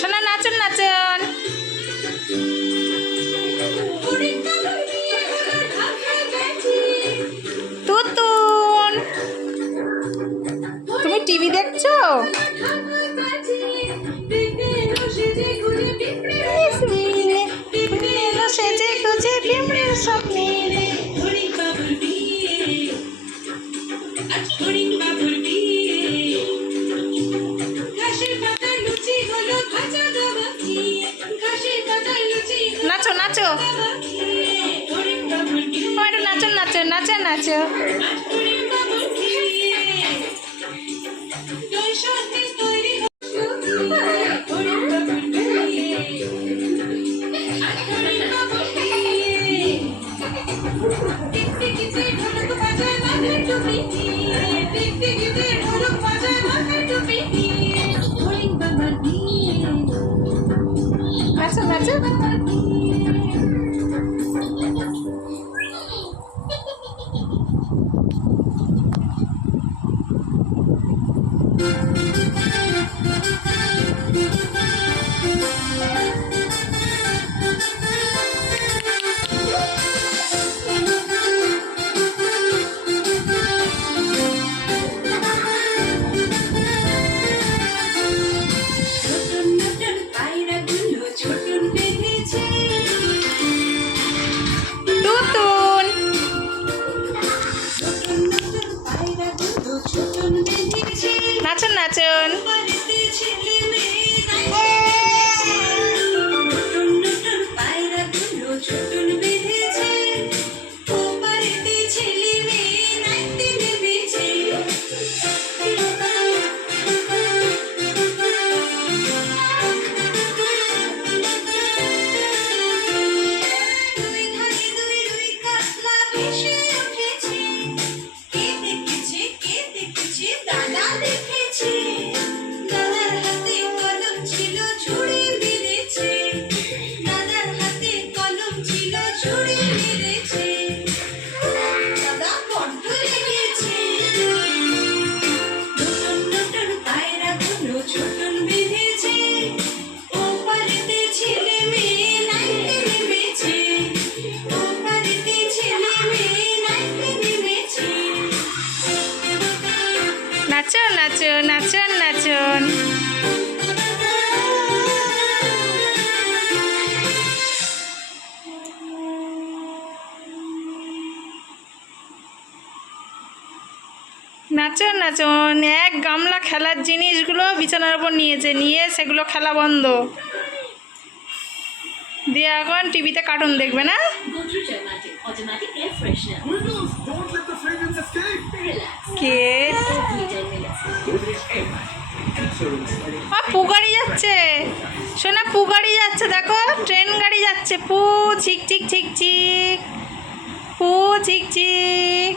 শোনা নাচুন নাচুন। তুতুন তুমি টিভি দেখছো? সেজে গুজে পিঁপড়ের স্বপ্নে নাচো নাচো নাচো নাচো নাচো নাচো। নাচো নাচো। নাচুন নাচুন। নাচুন নাচুন নাচুন নাচুন। নাচুন নাচুন। এক গামলা খেলার জিনিসগুলো বিছানার উপর নিয়ে সেগুলো খেলা বন্ধ দিয়ে এখন টিভিতে কার্টুন দেখবে না? কে পু গাড়ি যাচ্ছে, শোনা পু গাড়ি যাচ্ছে, দেখো ট্রেন গাড়ি যাচ্ছে। পু ছিক ছিক ছিক ছিক, পু ছিক ছিক।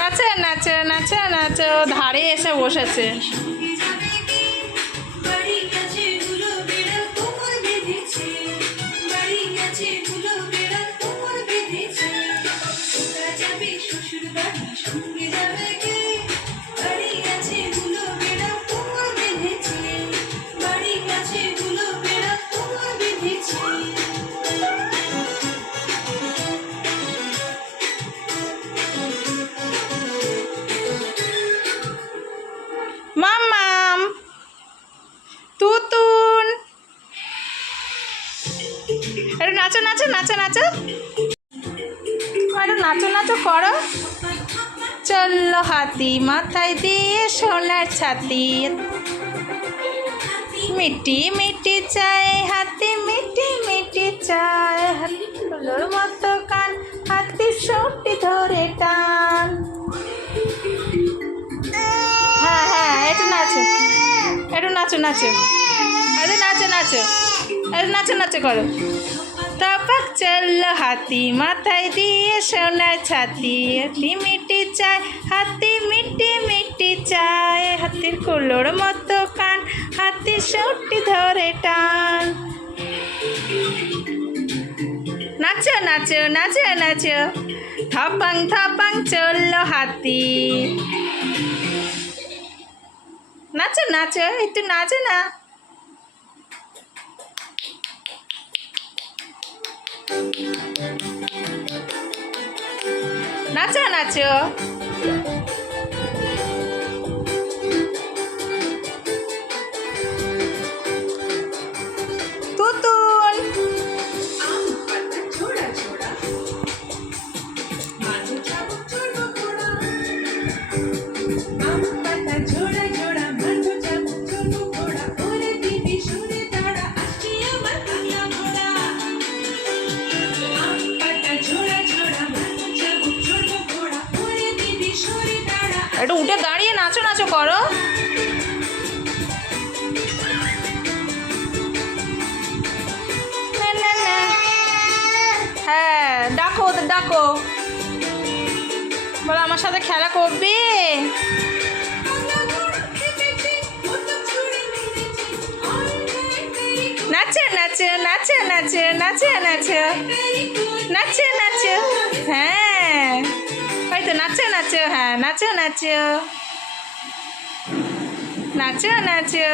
নাচো নাচো নাচো নাচো। ধারে এসে বসেছে। মাম্মাম তুতুন একটু নাচো নাচো নাচো নাচো, একটু নাচো নাচো করো। চললো হাতি মাথায় দিয়ে সোনার ছাতি, মিটি মিটি চায় হাতি মিটি মিটি চায়, হাতিগুলোর মতো কান হাতি সবটি ধরে টান। হ্যাঁ হ্যাঁ একটু নাচো, একটু নাচো নাচো, আরে নাচো নাচো, আরে নাচো নাচো করো। টপক চললো হাতি মাথায় দিয়ে সোনার ছাতি হাতি মিটি চায় হাতি মিটি মিটি চায় হাতির কুলোর মতো কান হাতির সর্টি ধরে টান নাচো নাচো নাচো নাচো থপাং থপাং চললো হাতি নাচো নাচো একটু নাচো না নাচো নাচো তুতুন একটু উঠে দাঁড়িয়ে নাচো নাচো করো হ্যাঁ ডাকো ওদের ডাকো বলো আমার সাথে খেলা করবে নাচো নাচো নাচো নাচো নাচো নাচো নাচো নাচো হ্যাঁ ওই তো নাচো নাচো হ্যাঁ নাচো নাচো নাচো নাচো